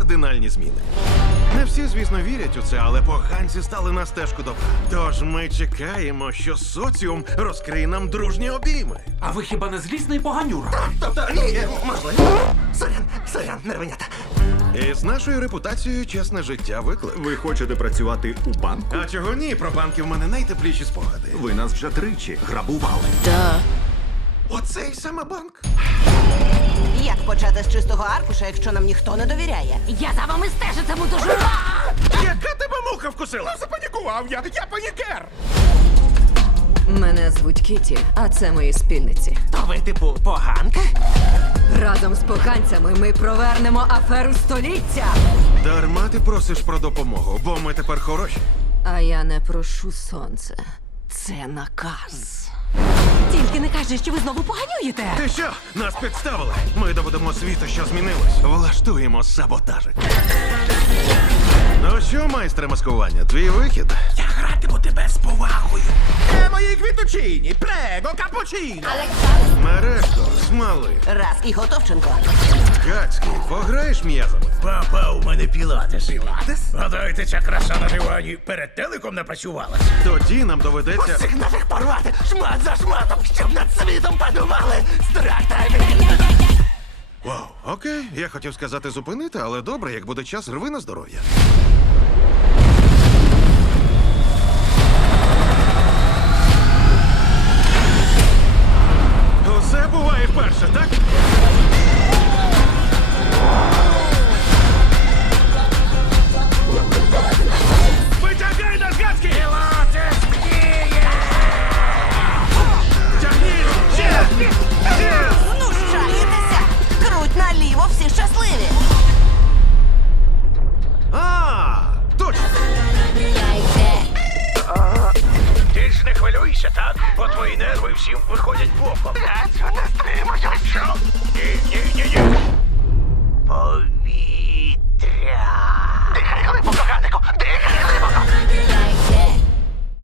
кардинальні зміни. Не всі, звісно, вірять у це, але поганці стали на стежку добра. Тож ми чекаємо, що соціум розкриє нам дружні обійми. А ви хіба не злісний поганюра? Тобто, ні, е, можливо. Сорян, сорян, нервенята. І з нашою репутацією чесне життя виклик. Ви хочете працювати у банку? А чого ні? Про банки в мене найтепліші спогади. Ви нас вже тричі грабували. Оцей саме банк. Як почати з чистого аркуша, якщо нам ніхто не довіряє? Я за вами стежитиму дуже. Яка тебе муха вкусила? Запанікував я! Я панікер! Мене звуть Кіті, а це мої спільниці. То ви, типу, поганка? Разом з поганцями ми провернемо аферу століття. Дарма ти просиш про допомогу, бо ми тепер хороші. А я не прошу сонце. Це наказ. Тільки не кажи, що ви знову поганюєте. Ти що? Нас підставили. Ми доведемо світу, що змінилось. Влаштуємо саботажик. Ну що, майстре маскування, твій вихід? Я гратиму тебе з повагою. Е, мої квітучині, прего, капучино. Нарешті, смали. Раз і готовченко. Гацький, пограєш м'язами? Папа, у мене пілатес. Пілатес? Гадаєте, ця краса на дивані перед телеком не працювала. Тоді нам доведеться. Усіх наших порвати шмат за шматом, щоб над світом подумали. Страйк Вау, окей, я хотів сказати зупинити, але добре, як буде час, рви на здоров'я. Усе буває вперше, так? Можливо, всі щасливі. А, точно. Ти ж не хвилюйся, так? Бо твої нерви всім виходять боком. Що?